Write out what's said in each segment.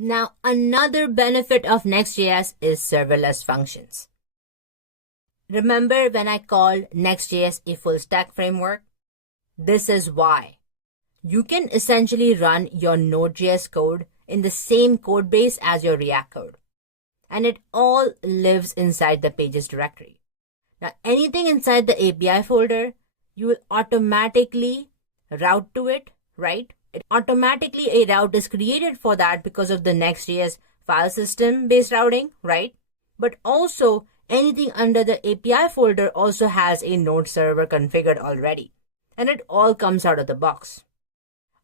Now, another benefit of Next.js is serverless functions. Remember when I called Next.js a full stack framework? This is why. You can essentially run your Node.js code in the same code base as your React code. And it all lives inside the pages directory. Now, anything inside the API folder, you will automatically route to it, right? Automatically a route is created for that because of the Next.js file system based routing, right? But also anything under the API folder also has a Node server configured already. And it all comes out of the box.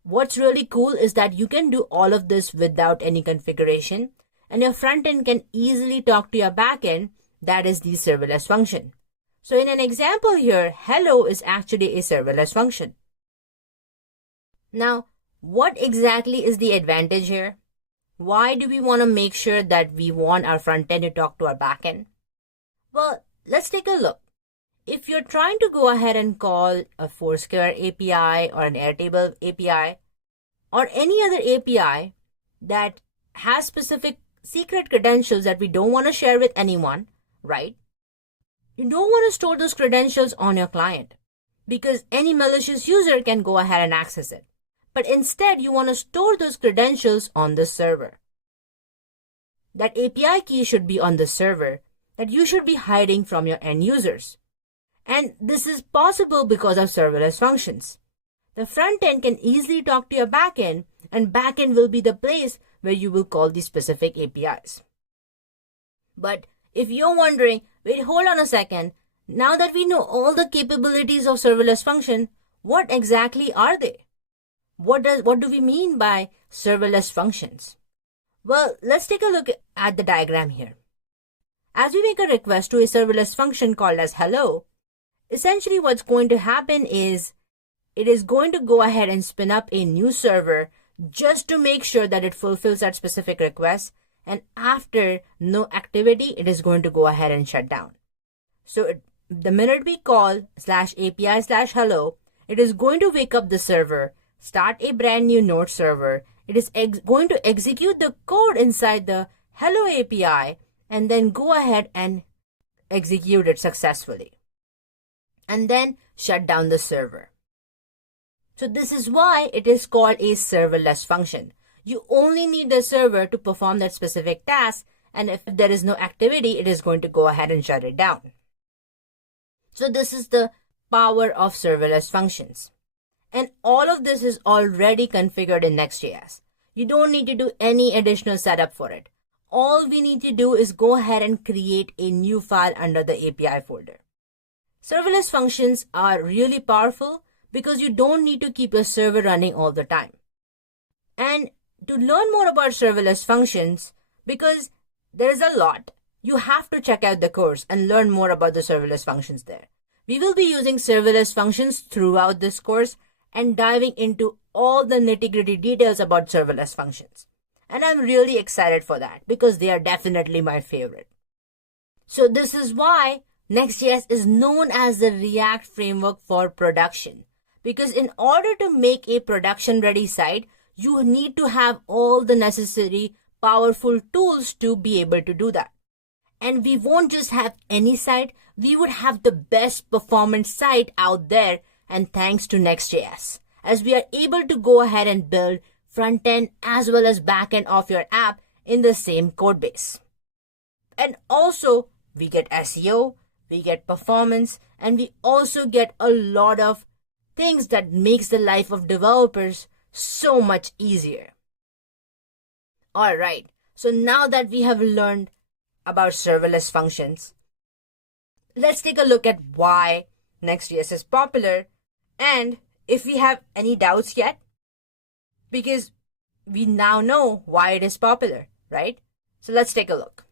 What's really cool is that you can do all of this without any configuration, and your frontend can easily talk to your backend, that is the serverless function. So in an example here, hello is actually a serverless function. Now, what exactly is the advantage here? Why do we want to make sure that we want our frontend to talk to our backend? Well, let's take a look. If you're trying to go ahead and call a Foursquare API or an Airtable API or any other API that has specific secret credentials that we don't want to share with anyone, right? You don't want to store those credentials on your client because any malicious user can go ahead and access it. But instead, you want to store those credentials on the server. That API key should be on the server that you should be hiding from your end users. And this is possible because of serverless functions. The front end can easily talk to your backend, and backend will be the place where you will call these specific APIs. But if you're wondering, wait, hold on a second, now that we know all the capabilities of serverless function, what exactly are they? What do we mean by serverless functions? Well, let's take a look at the diagram here. As we make a request to a serverless function called as hello, essentially what's going to happen is it is going to go ahead and spin up a new server just to make sure that it fulfills that specific request, and after no activity, it is going to go ahead and shut down. So the minute we call /API/hello, it is going to wake up the server, start a brand new Node server. It is going to execute the code inside the hello API and then go ahead and execute it successfully. And then shut down the server. So this is why it is called a serverless function. You only need the server to perform that specific task, and if there is no activity, it is going to go ahead and shut it down. So this is the power of serverless functions. And all of this is already configured in Next.js. You don't need to do any additional setup for it. All we need to do is go ahead and create a new file under the API folder. Serverless functions are really powerful because you don't need to keep your server running all the time. And to learn more about serverless functions, because there is a lot, you have to check out the course and learn more about the serverless functions there. We will be using serverless functions throughout this course and diving into all the nitty-gritty details about serverless functions. And I'm really excited for that because they are definitely my favorite. So this is why Next.js is known as the React framework for production. Because in order to make a production-ready site, you need to have all the necessary powerful tools to be able to do that. And we won't just have any site, we would have the best performance site out there, and thanks to Next.js, as we are able to go ahead and build front-end as well as back-end of your app in the same code base. And also, we get SEO, we get performance, and we also get a lot of things that makes the life of developers so much easier. Alright, so now that we have learned about serverless functions, let's take a look at why Next.js is popular and if we have any doubts yet, because we now know why it is popular, right? So let's take a look.